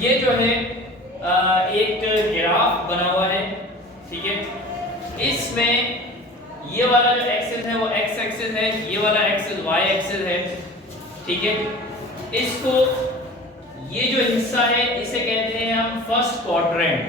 ये जो है एक ग्राफ बना हुआ है, ठीक है। इसमें ये वाला जो एक्सिस है वो एक्स एक्सिस है, ये वाला एक्सिस वाई एक्सिस है, ठीक है। इसको ये जो हिस्सा है इसे कहते हैं हम फर्स्ट क्वाड्रेंट,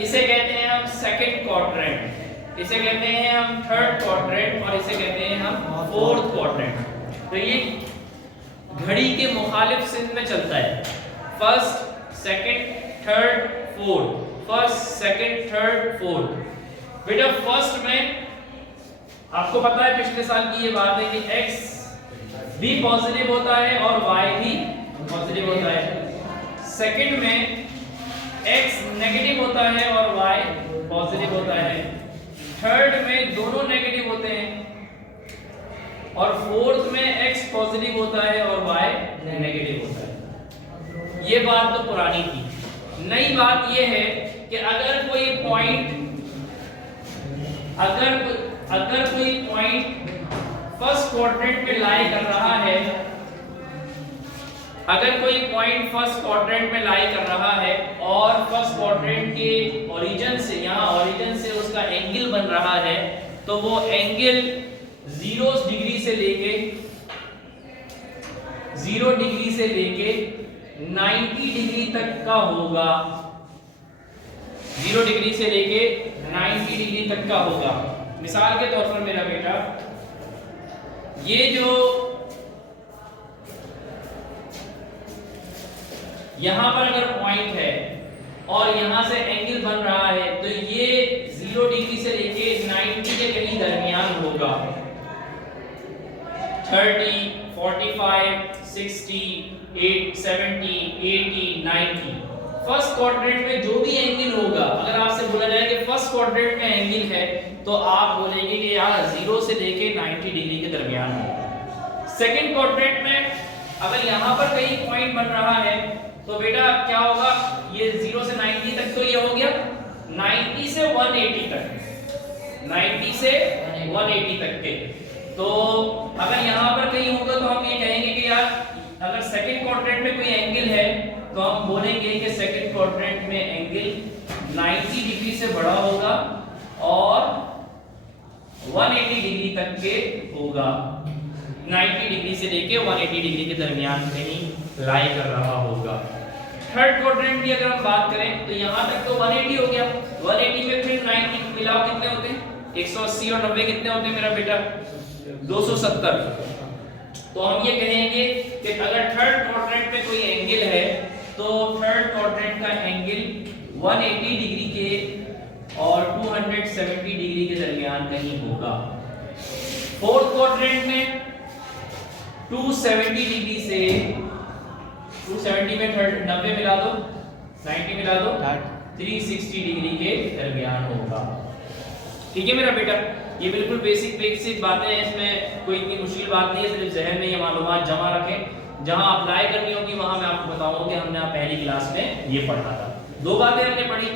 इसे कहते हैं हम सेकंड क्वाड्रेंट, इसे कहते हैं हम थर्ड क्वाड्रेंट और इसे कहते हैं हम फोर्थ क्वाड्रेंट। तो ये घड़ी के मुखालिफ सिंध में चलता है, first second third fourth, first second third fourth. बेटा फर्स्ट में आपको पता है पिछले साल की ये बात है कि x भी पॉजिटिव होता है और y भी पॉजिटिव होता है। सेकंड में x नेगेटिव होता है और y पॉजिटिव होता है। थर्ड में दोनों नेगेटिव होते हैं और फोर्थ में x पॉजिटिव होता है और y नेगेटिव होता है। ये बात तो पुरानी थी। नई बात ये है कि अगर कोई पॉइंट फर्स्ट क्वाड्रेंट में लाई कर रहा है, अगर कोई पॉइंट फर्स्ट क्वाड्रेंट में लाई कर रहा है और फर्स्ट क्वाड्रेंट के ओरिजिन से, यहां ओरिजिन से उसका एंगल बन रहा है, तो वो एंगल 0 डिग्री से लेके 90 डिग्री तक का होगा। 0 डिग्री से लेके 90 डिग्री तक का होगा। मिसाल के तौर पर मेरा बेटा, ये जो यहां पर अगर पॉइंट है और यहां से एंगल बन रहा है तो ये 0 डिग्री से लेके 90 के कहीं दरमियान होगा। 30, 45, 60, 70, 80, 90। फर्स्ट क्वाड्रेंट में जो भी एंगल होगा, अगर आपसे बोला जाए कि फर्स्ट क्वाड्रेंट में एंगल है तो आप बोलेंगे कि यार 0 से लेके 90 डिग्री के दरमियान है। सेकंड क्वाड्रेंट में अगर यहां पर कहीं पॉइंट बन रहा है तो बेटा क्या होगा, ये 0 से 90 तक तो ये हो गया, 90 से 180 तक, 90 से 180 तक के। तो अगर यहां पर कहीं होगा तो हम ये कहेंगे कि यार अगर सेकंड क्वाड्रेंट में कोई एंगल है तो हम बोलेंगे कि सेकंड क्वाड्रेंट में एंगल 90 डिग्री से बड़ा होगा और 180 डिग्री तक के होगा। 90 डिग्री से लेके 180 डिग्री के दरमियान कहीं लाई कर रहा होगा। थर्ड क्वाड्रेंट की अगर हम बात करें तो यहां तक तो 180 हो गया, 180 में फिर 90 मिलाओ कितने होते हैं, 180 और 90 कितने होते हैं मेरा बेटा, 270। तो हम ये कहेंगे कि अगर थर्ड क्वाड्रेंट में कोई एंगल है तो थर्ड क्वाड्रेंट का एंगल 180 डिग्री के और 270 डिग्री के दरमियान कहीं होगा। फोर्थ क्वाड्रेंट में 270 डिग्री से 270 में 90 मिला दो, 90 मिला दो, 360 डिग्री के दरमियान होगा। ठीक है मेरा बेटा, ये बिल्कुल बेसिक बातें हैं, इसमें कोई इतनी मुश्किल बात नहीं है, सिर्फ जहन में ये मालूमात जमा रखें। जहां अप्लाई करनी होगी वहां मैं आपको बताऊंगा कि हमने पहली क्लास में ये पढ़ा था। 2 बातें हमने पढ़ी,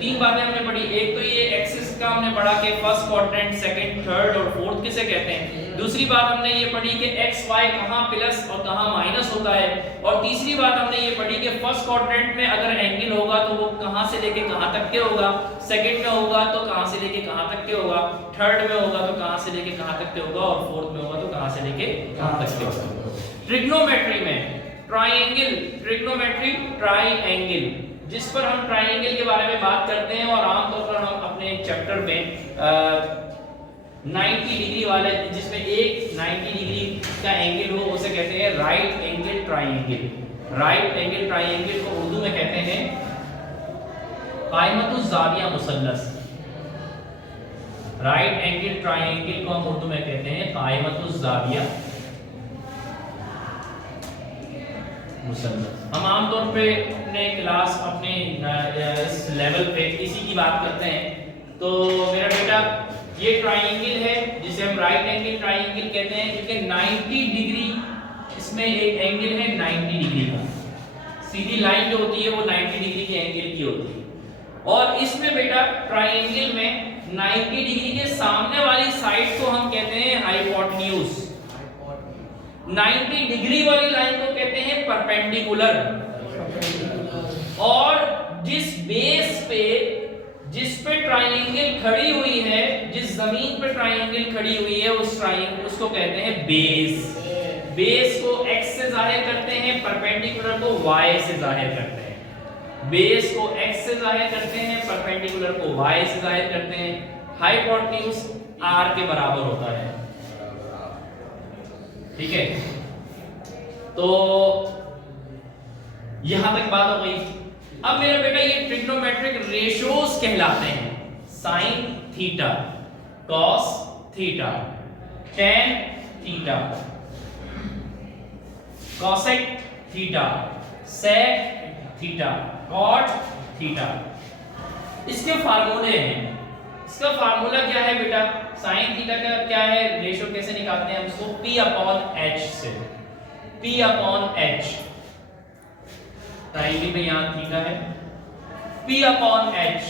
3 बातें हमने पढ़ी। एक तो ये एक्सिस का हमने पढ़ा कि फर्स्ट क्वाड्रेंट, सेकंड, थर्ड और फोर्थ किसे कहते हैं। दूसरी बात हमने ये पढ़ी कि एक्स वाई कहां प्लस और कहां माइनस होता है। और तीसरी बात हमने ये पढ़ी कि फर्स्ट क्वाड्रेंट में अगर एंगल होगा तो वो कहां से लेके कहां तक के होगा, सेकंड में होगा तो कहां से लेके कहां तक के होगा, थर्ड में होगा तो कहां से लेके कहां तक के होगा और फोर्थ में होगा तो कहां से लेके कहां तक के होगा। ट्रिग्नोमेट्री में ट्रायंगल, ट्रिग्नोमेट्री ट्रायंगल, जिस पर हम ट्रायंगल के बारे में बात करते हैं और आमतौर पर हम अपने चैप्टर में 90 डिग्री वाले, जिसमें एक 90 डिग्री का एंगल हो उसे कहते हैं right angle triangle. Right angle triangle को उर्दू में कहते हैं कायमतुज़ ज़ाविया मुसल्लस। राइट एंगल ट्रायंगल को हम उर्दू में कहते हैं कायमतुज़ ज़ाविया मुसल्लस। हम आमतौर पे अपने क्लास अपने इस लेवल पे इसी की बात करते हैं। तो मेरा बेटा ये ट्रायंगल है जिसे हम राइट एंगल ट्रायंगल कहते हैं, क्योंकि 90 डिग्री इसमें एक एंगल है 90 डिग्री का, सीधी लाइन जो होती है वो 90 डिग्री के एंगल की होती है। और इसमें बेटा ट्रायंगल में 90 डिग्री के सामने वाली साइड को हम कहते हैं हाइपोटेन्यूज, 90 डिग्री वाली लाइन को कहते हैं परपेंडिकुलर। और जिस पे ट्राइंगल खड़ी हुई है, जिस जमीन पे ट्राइंगल खड़ी हुई है, उस ट्राइंगल उसको कहते हैं बेस। बेस को x से जाहिर करते हैं, परपेंडिकुलर को y से जाहिर करते हैं। बेस को x से जाहिर करते हैं, परपेंडिकुलर को y से जाहिर करते हैं। हाइपोटेन्यूज r के बराबर होता है। ठीक है, तो यहां तक बात हो गई। अब मेरा बेटा ये ट्रिग्नोमेट्रिक रेशियोज कहलाते हैं। Sine theta, cos theta, tan theta, cosec theta, sec theta, cot theta. इसके फार्मूले हैं। इसका फार्मूला क्या है बेटा? साइन थीटा का क्या है रेशियो, कैसे निकालते हैं हम इसको? P अपॉन H से। P अपॉन H, ट्रायंगल में यहां थीटा है। P upon H,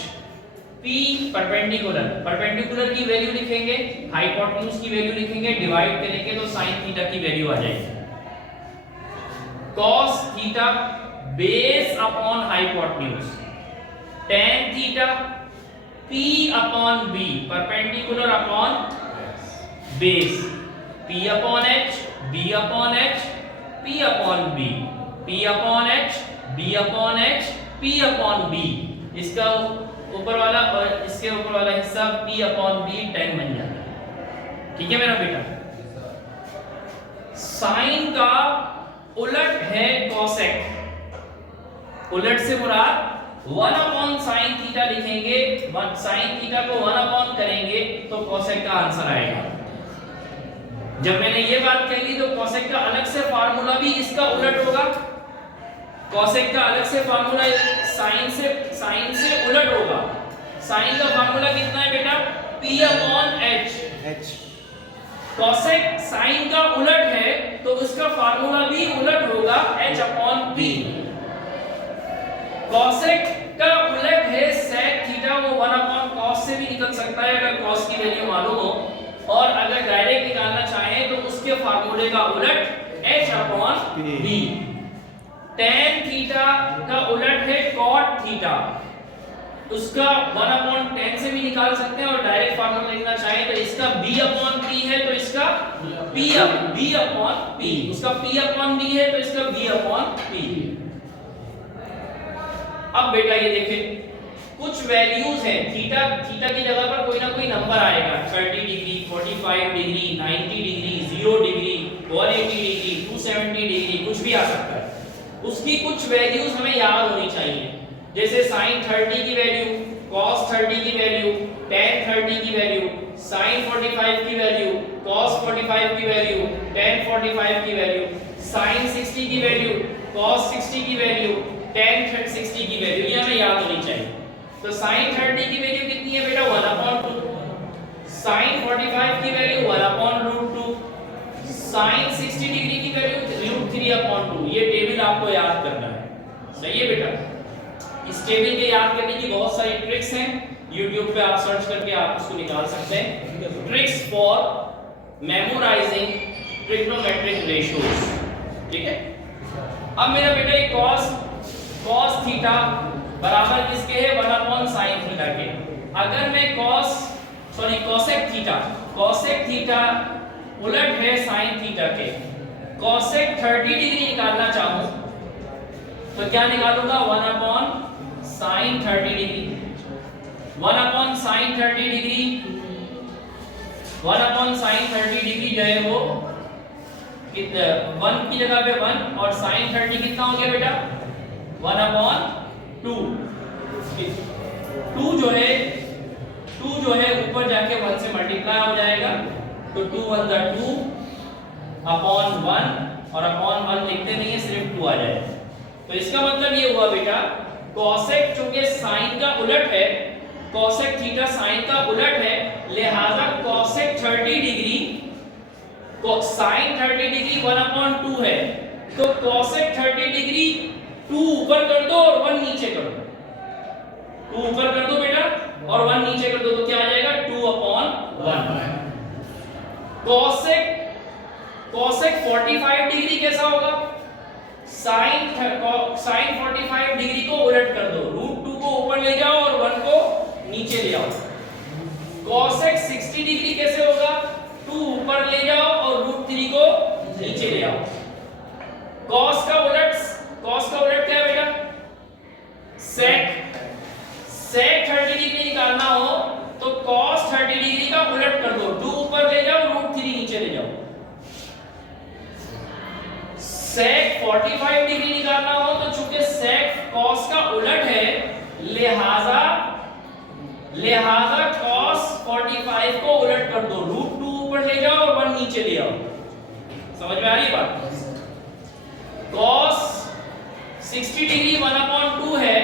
P perpendicular की वैल्यू लिखेंगे, हाइपोटेन्यूज की वैल्यू लिखेंगे, डिवाइड करेंगे तो साइन थीटा की वैल्यू आ जाएगी। cos theta base upon hypotenuse, tan theta P upon B, perpendicular upon base, P upon H, B upon H, P upon B, P upon H, B upon H, P upon B। इसका ऊपर वाला और इसके ऊपर वाला हिस्सा P upon B tan बन जाता है। ठीक है मेरा बेटा? साइन का उलट है कोसेक। उलट से मुराद 1 अपॉन साइन थीटा लिखेंगे, साइन थीटा को 1 अपॉन करेंगे तो कोसेक का आंसर आएगा। जब मैंने ये बात कह दी तो कोसेक का अलग से फार्मूला भी इसका उलट होगा। कोसेक का अलग से फार्मूला साइन से उलट होगा। साइन का फार्मूला कितना है बेटा? P upon H। Cosec sine का उलट है तो उसका फार्मूला भी उलट होगा, H अपॉन P। कोसेक का उलट है सेक थीटा, वो 1 अपॉन कॉस से भी निकल सकता है अगर कॉस की वैल्यू मालूम हो, और अगर डायरेक्ट निकालना चाहें तो उसके फार्मूले का उलट H upon P। tan theta का उलट है cot थीटा, उसका 1 अपॉन tan से भी निकाल सकते हैं, और डायरेक्ट फार्मूला लिखना चाहें तो इसका B अपॉन P है तो इसका B अपॉन P, उसका P अपॉन B है तो इसका B अपॉन P। अब बेटा ये देखें, कुछ वैल्यूज हैं, थीटा की जगह पर कोई ना कोई नंबर आएगा, 30 degree, 45 degree, 90 degree, 0 degree, 180 degree, 270 degree, कुछ भी आ सकता है। उसकी कुछ वैल्यूज हमें याद होनी चाहिए, जैसे sin 30 की वैल्यू, cos 30 की वैल्यू, tan 30 की वैल्यू, sin 45 की वैल्यू, cos 45 की वैल्यू, tan 45 की वैल्यू, sin 60 की वैल्यू, cos 60 की वैल्यू, tan 60 की वैल्यू, ये हमें याद होनी चाहिए। तो sin 30 की वैल्यू कितनी है बेटा? 1/2, sin 45 की वैल्यू 1/√2, sin 60 डिग्री की वैल्यू √3/2। ये टेबल आपको याद करना है, सही है बेटा? इस टेबल के याद करने की बहुत सारी ट्रिक्स हैं, YouTube पे आप सर्च करके आप उसको निकाल सकते हैं। Tricks for memorising trigonometric ratios. ठीक है, अब मेरा बेटा ये cos थीटा बराबर किसके है? 1 अपॉन sin थीटा के। अगर मैं कोसेक थीटा उलट है sin थीटा के, कोसेक 30 डिग्री निकालना चाहूं तो क्या निकालूंगा? 1 upon sin 30 degree, 1 upon sin 30 degree, 1 upon sin 30 degree जो है वो 1 की जगह पे 1, और sin 30 कितना हो गया बेटा? 1 अपॉन 2। 2 जो है ऊपर जाके 1 से मल्टीप्लाई हो जाएगा, तो 2 1 दा 2 अपॉन 1, और अपॉन 1 लिखते नहीं है, सिर्फ 2 आ जाएगा। तो इसका मतलब ये हुआ बेटा, कोसेक चूंकि साइन का उलट है, कोसेक थीटा साइन का उलट है, लिहाजा कोसेक 30 डिग्री, साइन 30 डिग्री 1/2 है, तो कोसेक 30 डिग्री 2 ऊपर कर दो और 1 नीचे कर दो। 2 ऊपर कर दो बेटा और 1 नीचे कर दो, तो क्या आ जाएगा? 2/1। कोसेक 45 डिग्री कैसा होगा? sin 45 डिग्री को उलट कर दो, √2 को ऊपर ले जाओ और 1 को नीचे ले आओ। cosec 60 डिग्री कैसे होगा, 2 ऊपर ले जाओ और √3 को नीचे ले आओ। cos का उलट क्या है बेटा, sec 30 डिग्री निकालना हो तो cos 30 डिग्री का उलट कर दो, 2 ऊपर ले जाओ √3 नीचे ले जाओ। sec 45 डिग्री निकालना हो तो चूंकि sec cos का उलट है, लिहाजा cos 45 को उलट कर दो, √2 ऊपर ले जाओ और 1 नीचे ले आओ। समझ में आ रही बात? cos 60 डिग्री 1/2 है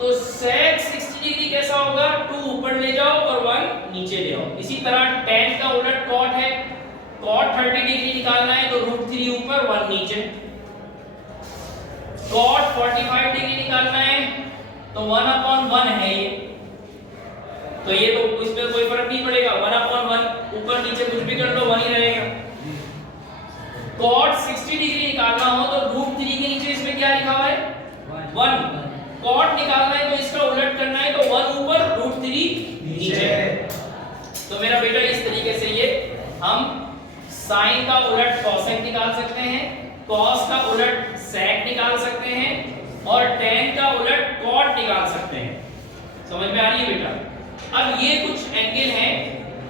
तो sec 60 डिग्री कैसा होगा, 2 ऊपर ले जाओ और 1 नीचे ले आओ। इसी तरह tan का उलट cot है, cot 30 डिग्री निकालना है तो √3 ऊपर 1 नीचे। cot 45 डिग्री निकालना है तो 1/1 है ये, तो ये तो इसमें कोई फर्क नहीं पड़ेगा, 1/1 ऊपर नीचे कुछ भी कर लो 1 ही रहेगा। cot 60 डिग्री निकालना हो तो √3 के नीचे इसमें क्या लिखा हुआ है, 1। cot निकालना है तो इसका उलट करना है तो 1 ऊपर √3 नीचे। तो मेरा बेटा इस तरीके से ये हम sin का उलट cosec निकाल सकते हैं, cos का उलट sec निकाल सकते हैं और tan का उलट cot निकाल सकते हैं। समझ में आ रही है बेटा? अब ये कुछ एंगल हैं,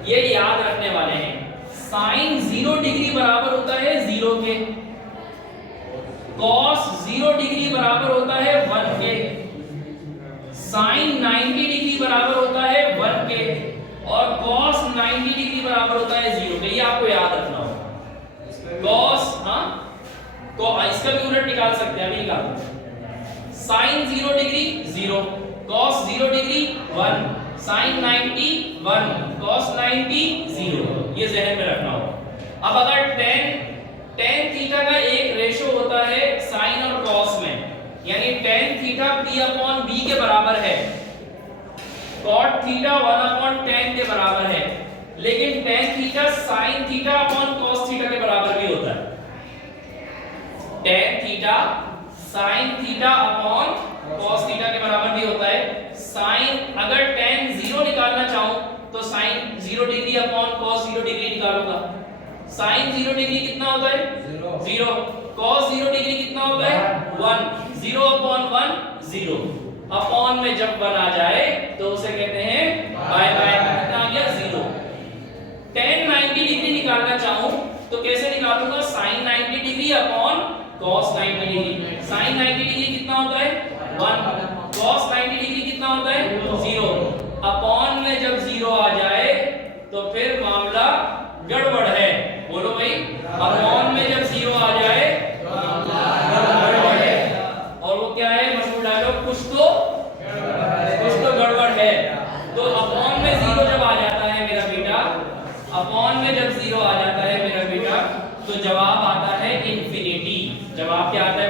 ये याद रखने वाले हैं। sin 0 डिग्री बराबर होता है 0 के, cos 0 डिग्री बराबर होता है 1 के, sin 90 डिग्री बराबर होता है 1 के और cos 90 डिग्री बराबर होता है 0 के। ये आपको याद रखना होगा। cos तो इसका भी उलट निकाल सकते हैं, अभी निकाल दो। sin 0 degree 0, cos 0 degree 1, sin 90 1, cos 90 0। ये ज़हन में रखना होगा। अब अगर tan थीटा का एक रेशो होता है sin और cos में, यानी tan थीटा p/b के बराबर है, cot थीटा 1/tan के बराबर है, लेकिन tan theta sin theta cos theta के बराबर भी होता है। tan theta sin theta cos theta के बराबर भी होता है। sin अगर tan 0 निकालना चाहूं तो sin 0 डिग्री cos 0 डिग्री निकालूंगा। sin 0 डिग्री कितना होता है, 0। cos 0 डिग्री कितना होता है, 1। 0/1 0, अपॉन में जब 1 आ जाए तो उसे कहते हैं बाय बाय। कितना आ गया, 0। tan 90 डिग्री निकालना चाहूं तो कैसे निकालूंगा, sin 90 degree cos 90 degree. sin 90 degree कितना होता है, 1। cos 90 डिग्री कितना होता है, 0। अपॉन में जब 0 आ जाए तो फिर मामला गड़बड़ है। बोलो भाई, अपॉन में जब 0 आ जाए गड़बड़ है। और वो क्या है, मशहूर डायलॉग, कुछ तो गड़बड़ है। तो अपॉन में 0 जब आ जाता है मेरा बेटा, अपॉन में जब 0 आ जाता है मेरा बेटा, तो जवाब आता है इन्फिनिटी। जवाब क्या आता है